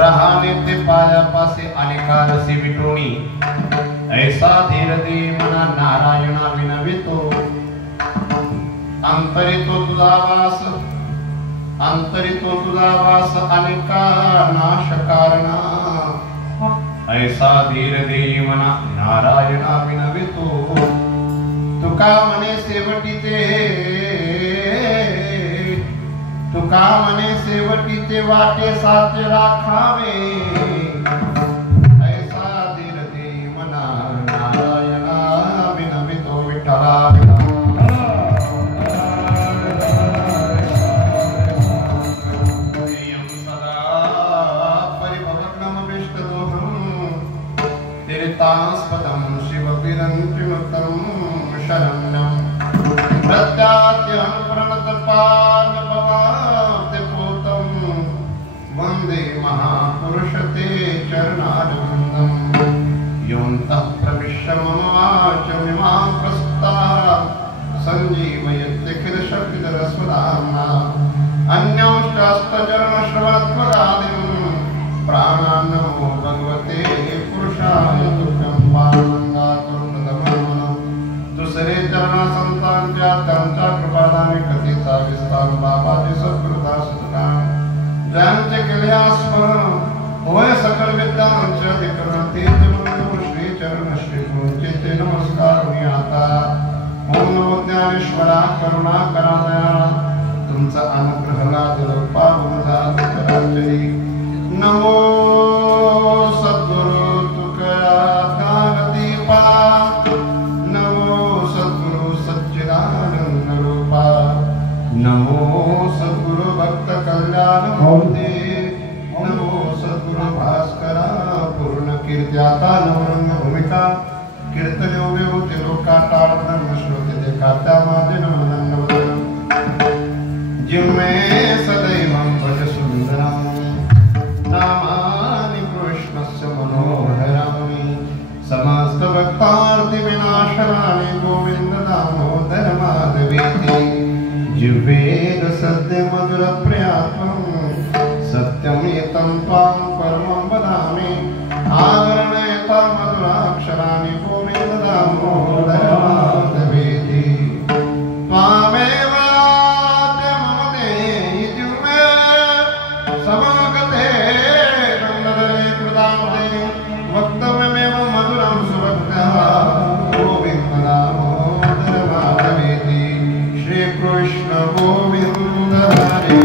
रहाने ते पाया पासे अनेकादशी विटोणी ऐसा धीर दे मना नारायणा विनवितो अंतरितो तुझा वास अनेका नाश कारणा ऐसा धीर दे मना नारायणा विनवितो तुका मने सेवटीचे वाटे साथ राखावे ऐसा धीर दे मना नारायणा विनवितो विठ्ठला तास्पदं शिवपिरन्त्रिमुक्तं शरण्यं प्रत्याद्यं प्रणतपादपवाद्यपूतं वन्दे महापुरुषते चरणारविन्दं योऽन्तः प्रविश्य मम वाचमिमां प्रस्तुताः सञ्जीवयत्यखिलशक्तिधरस्वधाम्ना अन्यांश्चास्तचरणश्रवणत्वगादिं प्राणान् नमो भगवते पुरुषाय तुभ्यं पावनंगातुर्नदमनमनं दुसरे चरणा संतांच्या त्यांच्या कृपादाने कथेचा विस्तार बाबाजी सद्गुरुदास तुकाराम ज्यांचे केले स्मरण होय सकल विद्यांचे अधिकरण तेच म्हणून श्री चरण श्री गुरूंचे ते नमस्कार मी आता ओम नमो ज्ञानेश्वरा करुणा करा दया तुमचा अनुग्रह लादल पावन जात कराचरी नमो सद्गुरु तुकया कागदीपा नमो सद्गुरु सच्चिदानंद रूपा नमो सद्गुरु भक्त कल्याण मूर्ते नमो सद्गुरु भास्करा पूर्ण कीर्त्याता नवरंग भूमिका कीर्तन्यो विभूती लोका टाळब्रह्म श्रोते देखा त्या माझे नमनंदवदन जिम्मे सदैवं भज सुंदरं नामानि कृष्णस्य मनोहराणि समस्त भक्तार्ति विनाशनानि गोविंद दामोदर माधवेति जिह्वेद सद्य मधुर प्रियात्मं सत्यं एतं त्वां परमं वदामि आगरणयता मधुराक्षराणि गोविंद दामोदर माधवेति त्वामेव वक्तव्यमेव मधुरं सुभक्तः गोविन्द दामोदर माधवेति श्रीकृष्ण गोविन्द हरे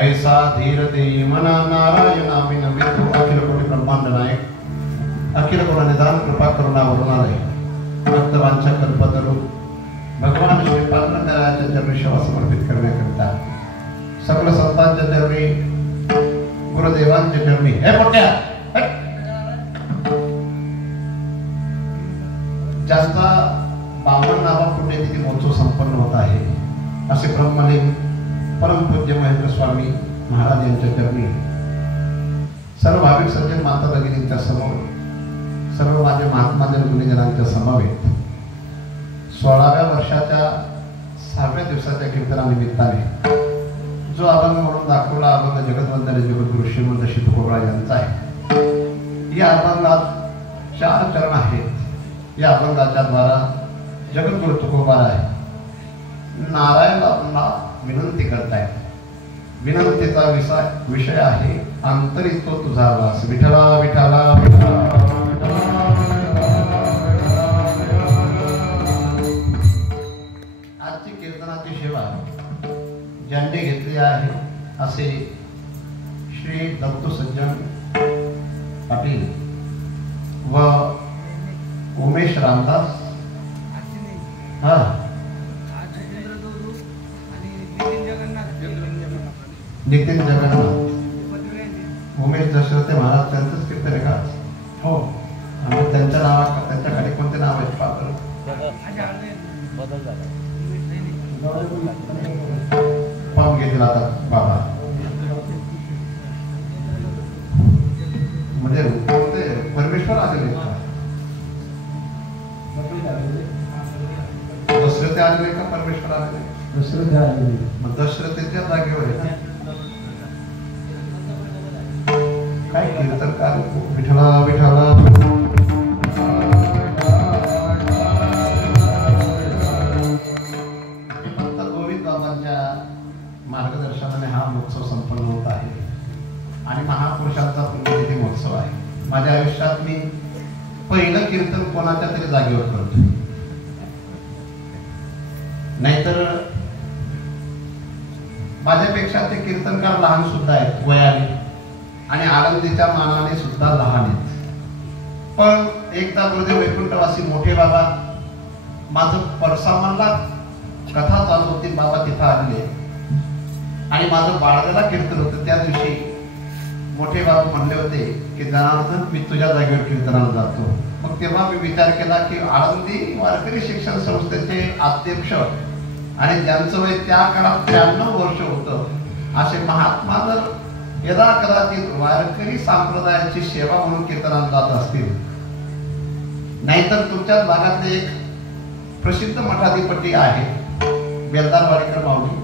ऐसा धीर दे मना नारायणा विनवितो अखिल कोटि ब्रह्मांड नायक अखिल गुण निदान कृपा करुणा वरुणालय भक्तवांच्या कल्पतरू भगवान श्री पांडुरंगाच्या चरणी सेवा समर्पित करण्याकरिता सकल संतांच्या चरणी गुरुदेवांच्या चरणी हे मोठ्या ज्यांचा 52 पुण्यतिथी महोत्सव संपन्न होत आहे असे ब्रह्मलिंग परम पूज्य महेंद्र स्वामी महाराज यांच्या चरणी सर्व भाविक सज्जन माता भगिनींच्या समोर सर्व माझे महात्मा गुणीजनांच्या समवेत 16व्या वर्षाच्या 6व्या दिवसाच्या कीर्तनानिमित्ताने जो अभंग म्हणून दाखवला अभंग जगतवंदने जगद्गुरु श्रीमंत श्री तुकोबा यांचा आहे। या अभंगात 4 चरण आहेत। या अभंगाच्या द्वारा जगद्गुरु तुकोबा आहे नारायणाला विनंती करतायत। विनंतीचा विषय आहे अंतरितो तुझा वास विठला विठला विठला असे श्री दत्तू सज्जन पाटील व उमेश रामदास हा नितीन जगन्नाथ उमेश दशरथे महाराज त्यांचंच कीर्तन आहे का? हो. आणि त्यांच्या नावा त्यांच्याकडे कोणते नाव आहेत पात्र पाहून घेतील आता बाबा म्हणजे परमेश्वर आलेले दशरथे आलेले का परमेश्वर आलेले? दशरथे आलेले. मग दशरथेच्या जागेवर आहे काय कीर्तनकार विठला विठला गोविंद बाबांच्या मार्गदर्शनाने हा महोत्सव संपन्न होत आहे आणि महापुरुषांचा पुण्यतिथी महोत्सव आहे. माझ्या आयुष्यात मी पहिलं कीर्तन कोणाच्या तरी जागेवर करतो, नाहीतर माझ्यापेक्षा ते कीर्तनकार लहान सुद्धा आहेत वयाने आणि आनंदीच्या मानाने सुद्धा लहान आहेत. पण एकदा गुरुदेव वैकुंठवासी मोठे बाबा माझं परसामनला कथा चालू होती, बाबा तिथं आले आणि माझं बाळगाला कीर्तन होतं. त्या दिवशी मोठे बाबा म्हणले होते की जनार्दन मी तुझ्या जागेवर कीर्तनाला जातो. मग तेव्हा मी विचार केला की आळंदी वारकरी शिक्षण संस्थेचे अध्यक्ष आणि ज्यांचं वय त्या काळात 93 वर्ष होतं असे महात्मा जर यदा कदाचित वारकरी संप्रदायाची सेवा म्हणून कीर्तनाला जात असतील, नाहीतर तुमच्या भागातले एक प्रसिद्ध मठाधिपती आहे बेलदार वाडीकर माऊली,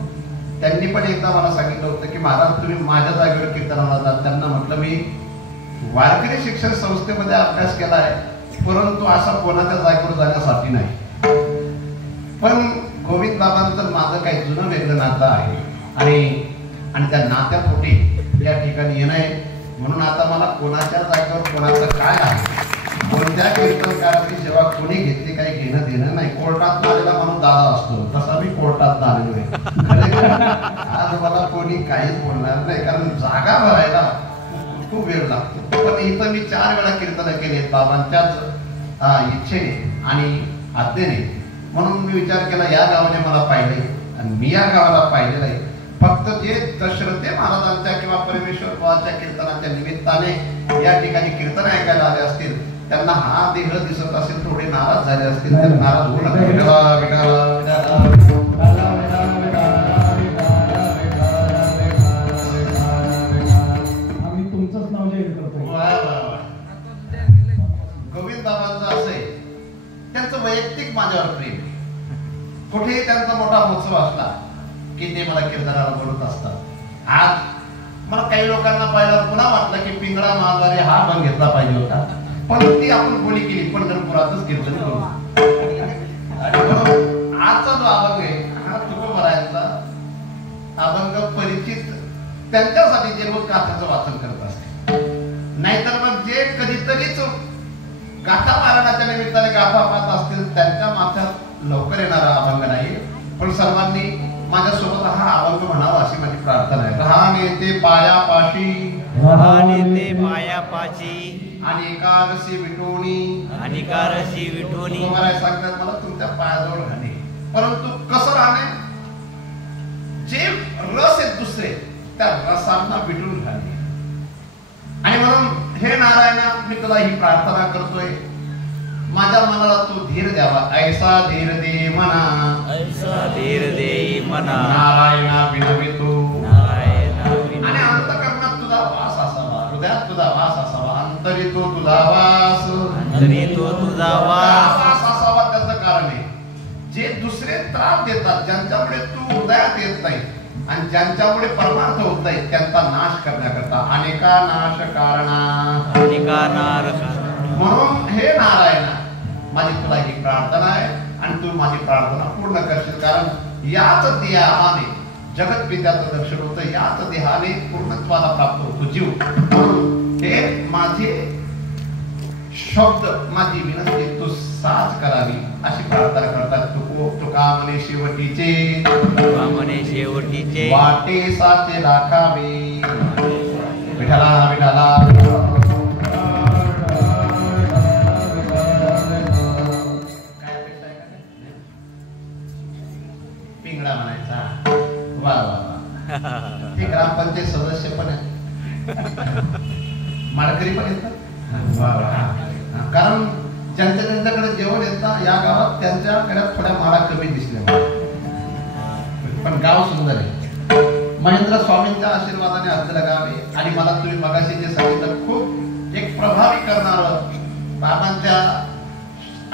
त्यांनी पण एकदा मला सांगितलं होतं की महाराज तुम्ही माझ्या जागेवर कीर्तनाला जात. त्यांना म्हटलं मी वारकरी शिक्षण संस्थेमध्ये अभ्यास केला आहे परंतु असा कोणाच्या जागेवर जाण्यासाठी नाही. पण गोविंद बाबांचं माझं काही जुनं वेगळं नातं आहे आणि त्या नात्यापोटी या ठिकाणी येणं आहे. म्हणून आता मला कोणाच्या जागेवर कोणाचं काय आहे, कोणत्या कीर्तनकाराची सेवा कोणी घेतली काही घेणं देणं नाही. कोर्टात आलेला माणूस दादा असतो तसा मी कोर्टात आलेलो आहे. आज मला कोणी काहीच बोलणार नाही कारण जागा भरायला खूप वेळ लागतो. पण इथं मी 4 वेळा कीर्तन केले बाबांच्याच इच्छेने आणि आज्ञेने. म्हणून मी विचार केला या गावाने मला पाहिले आणि मी या गावाला पाहिलेलं आहे. फक्त जे दशरथे महाराजांच्या किंवा परमेश्वर बाबाच्या कीर्तनाच्या निमित्ताने या ठिकाणी कीर्तन ऐकायला आले असतील त्यांना हा देह दिसत असेल, थोडे नाराज झाले असतील तर नाराज होऊ नका. आम्ही तुमचंच नाव जाहीर करतो. गोविंद बाबांचं असं आहे त्यांचं वैयक्तिक माझ्यावर प्रेम. कुठेही त्यांचा मोठा महोत्सव असला की ते मला कीर्तनाला बोलत असतात. आज मला काही लोकांना पाहिल्यावर पुन्हा वाटलं की पिंगळा महाद्वारे हा भंग घेतला पाहिजे होता, पण ती आपण बोली केली पंढरपुरातच कीर्तन करू. आजचा जो अभंग आहे हा तुकोबरायांचा अभंग परिचित त्यांच्यासाठी जे लोक गाथाचं वाचन करत असते, नाहीतर मग जे कधीतरीच गाथा मारण्याच्या निमित्ताने गाथा पाहत असतील त्यांच्या माथ्यात लवकर येणारा अभंग नाही. पण सर्वांनी माझ्यासोबत हा अभंग म्हणावा अशी माझी प्रार्थना आहे. रहाणे ते पायापाशी अनेकारसी विटोनी तुम्हाला सांगतात मला तुमच्या पायाजवळ राहणे. परंतु कसं राहणे, जे रस आहेत दुसरे त्या रसांना विटून राहणे. आणि म्हणून हे नारायणा मी तुला ही प्रार्थना करतोय माझ्या मनाला तू धीर द्यावा. ऐसा धीर दे मना नारायणा विनवितो. आणि अंतःकरणात तुझा वास असावा, हृदयात तुझा वास असावा, अंतरितो तुझा वास असावा. त्याचं कारण आहे जे दुसरे त्रास देतात ज्यांच्यामुळे तू हृदयात येत नाही आणि ज्यांच्यामुळे परमार्थ होत नाही त्यांचा नाश करण्याकरता अनेका नाश कारणां. म्हणून हे नारायणा माझी तुला ही प्रार्थना आहे आणि तू माझी प्रार्थना पूर्ण करशील. कारण याच देहाने जगत पित्याचं दर्शन होतं, याच देहाने पूर्णत्वाला प्राप्त होतो जीव. म्हणून हे माझे शब्द माझी विनंती तू साच करावी अशी प्रार्थना करतात. तुका म्हणे शेवटीचे वाटे साचे राखावे. विठाला विठाला पिंगळा म्हणायचा. वा वा वा. ते ग्रामपंचायत सदस्य पण आहे, माळकरी पण येतात. वा वा. कारण ज्यांच्याकडे जेवण येतात या गावात त्यांच्याकडे थोड्या माळा कमी दिसल्या, पण गाव सुंदर आहे. महेंद्र स्वामींच्या आशीर्वादाने असलेलं गाव आहे. आणि मला तुम्ही मगाशी जे सांगितलं खूप एक प्रभावी करणारं बाबांच्या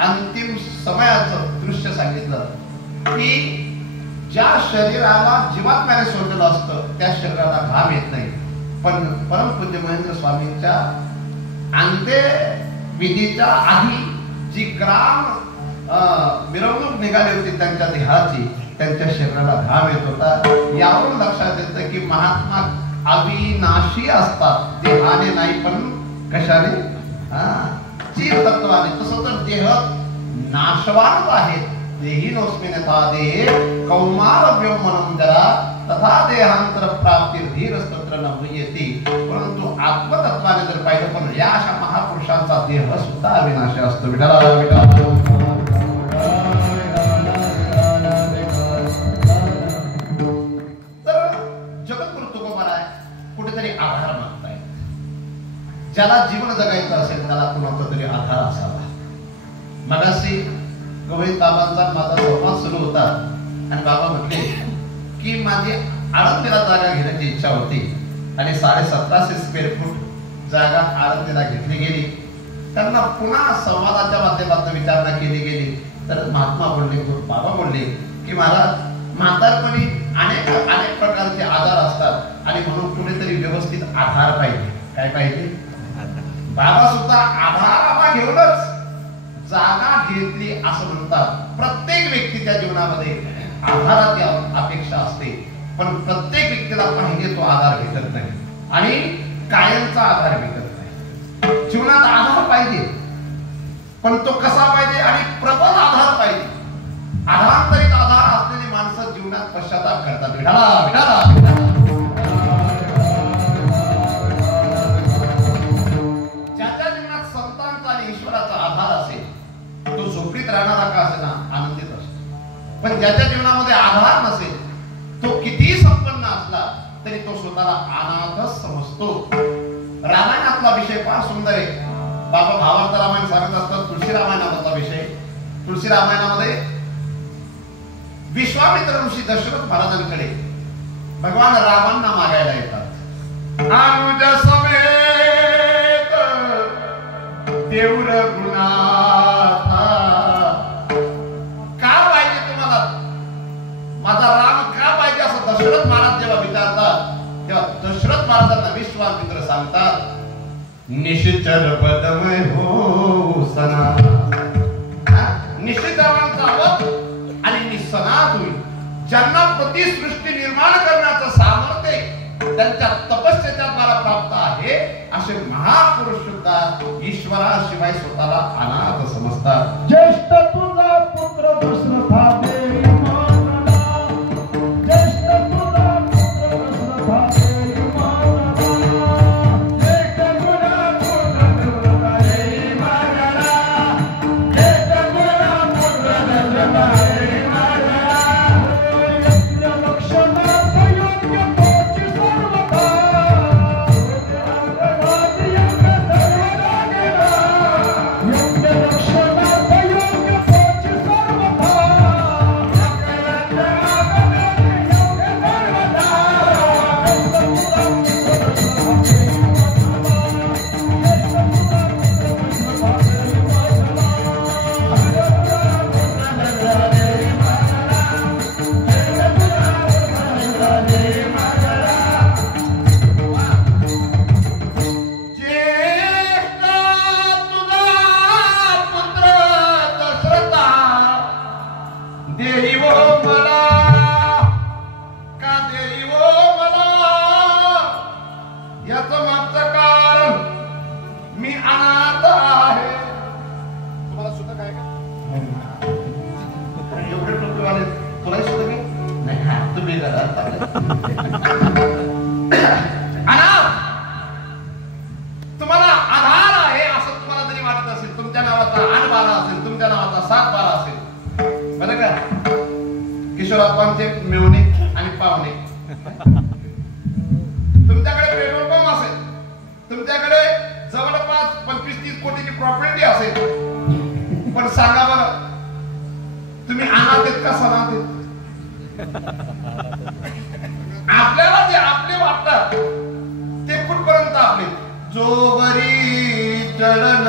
अंतिम समयाचं दृश्य सांगितलं की ज्या शरीराला जीवात्म्याने सोडलेलं असतं त्या शरीराला घाम येत नाही, पण परमपूज्य महेंद्र स्वामींच्या अंत्यविधीच्या आधी जी ग्राम मिरवणूक निघाली होती त्यांच्या देहाची, त्यांच्या शरीराला घाम येत होता. यावरून लक्षात येतं की महात्मा अविनाशी असतात, देहाने नाही पण कशाने, जीव तत्वाने. तसं तर देह नाशवानच आहेत. देही नोस्मिन था देहे कौमार व्योमनम जरा तथा देहांतर प्राप्ती धीरस्तत्र न होयती. परंतु आत्मतत्वाने जर पाहिलं पण या अशा महापुरुषांचा देह सुद्धा अविनाशी असतो. विठाला विठाला. तर जगद्गुरु तुकोबाराय कुठेतरी आधार मागताय. ज्याला जीवन जगायचं असेल त्याला कुणाचा तरी आधार असावा. मगाशी गोविंद बाबांचा माझा संवाद सुरू होता आणि बाबा म्हटले की माझी आळंदीला जागा घेण्याची इच्छा होती आणि 1750 स्क्वेअर फूट जागा आळंदीला घेतली गेली. त्यांना पुन्हा संवादाच्या माध्यमातून विचारणा केली गेली तर महात्मा बोलले, बाबा बोलले की महाराज म्हातारपणी अनेक प्रकारचे आजार असतात आणि म्हणून कुठेतरी व्यवस्थित आधार पाहिजे. काय पाहिजे? बाबा सुद्धा आधार घेऊनच जागा घेतली असं म्हणतात. प्रत्येक व्यक्तीच्या जीवनामध्ये आधाराची अपेक्षा असते, पण प्रत्येक व्यक्तीला पाहिजे तो आधार भेटत नाही आणि कायमचा आधार भेटत नाही. जीवनात आधार पाहिजे, पण तो कसा पाहिजे आणि प्रबल आधार पाहिजे. आधारांतरित आधार असलेली माणसं जीवनात पश्चाताप करतात. विठाला विठाला. ज्याच्या जीवनात संतांचा आणि ईश्वराचा आधार असेल तो झोपडीत राहणारा का असेना आनंदित असतो, पण ज्याच्या जीवनामध्ये आधार नसेल तो कितीही संपन्न असला तरी तो स्वतःला अनाथच समजतो. रामायणातला विषय फार सुंदर आहे. बाबा भावार्थ रामायण सांगत असतात तुळशी रामायणामधला विषय. तुळशी रामायणामध्ये विश्वामित्र ऋषी दशरथ महाराजांकडे भगवान रामांना मागायला येतात. अनुज समेत देऊर गुणाथा, का पाहिजे तुम्हाला माझा राम का पाहिजे असं दशरथ महाराज जेव्हा विचारतात तेव्हा दशरथ महाराजांना विश्वामित्र सांगतात निश्चर पदमय हो सना. निश्चितांचा वध आणि निसनात होईल. ज्यांना प्रतिसृष्टी निर्माण करण्याचं सामर्थ्य त्यांच्या तपस्येच्या द्वारा प्राप्त आहे असे महापुरुष सुद्धा ईश्वराशिवाय स्वतःला अनाथ समजतात. ज्येष्ठ तुझा पुत्र दशरथा देवी मानला, ज्येष्ठ तुझा पुत्र दशरथा देवी मानला, ज्येष्ठ तुझा पुत्र दशरथा देवी मानला, ज्येष्ठ तुझा पुत्र दशरथा देवी मानला. यज्ञ लक्षणार्थ योग्य तोची सर्वथा, यज्ञ लक्षणार्थ असेल, तुमच्या नावाचा 8-12 असेल, तुमच्या नावाचा 7-12 असेल, बरं का? किशोरप्पांचे मेवणे आणि पाहुणे, तुमच्याकडे पेट्रोल पंप असेल, तुमच्याकडे जवळपास 25-30 कोटीची प्रॉपर्टी असेल, पण सांगा बरं तुम्ही अनाथ आहेत का सनाथ आहेत? आपल्याला जे आपले वाटतात ते कुठपर्यंत आपले? जोवरी चढण